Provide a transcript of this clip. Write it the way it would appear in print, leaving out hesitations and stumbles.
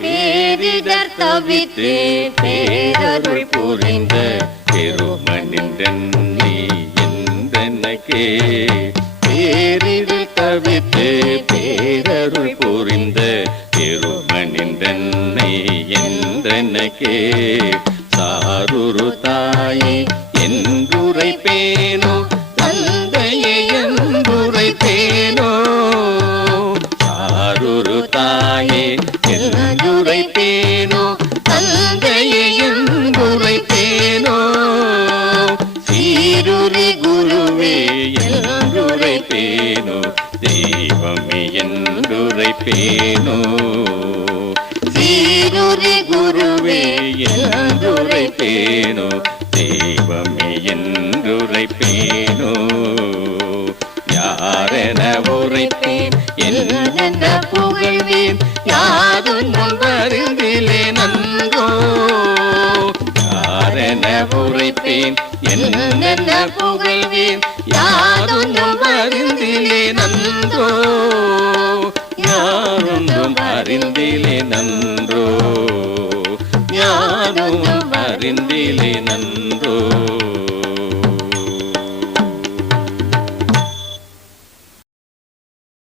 பேரிடர் தவித்து பேரருள் புரிந்த பெருமனின்றி என்றனக்கே. பேரிடர் தவித்து பேரருள் புரிந்த பெருமனின்றன்னை என்றனக்கே. சாருரு தாயே என்றுரைப்பேனோ தந்தையே என்றுரைப்பேனோ. சாருரு தாயே என்றுரைப்பேனோ தந்தையே என்றுரைப்பேனோ. சீருரி குருவே என்றுரைப்பேனோ தெய்வமே என்றுரைப்பேனோ. சீருரி குருவே என்றுரைப்பேனோ தெய்வமே என்றுரைப்பேனோ. யாரென உரைப்பேன் என்ன புகழ்வேன் யாதொன்றும் வருந்திலே நன்றோ. யாரென உரைப்பேன் என்ன புகழ்வேன் யாதொன்றும் வருந்திலே நன்றோ. யாரொன்றும் அறிந்திலே நன்றோ. யாரும் அறிந்திலே நன்றோ.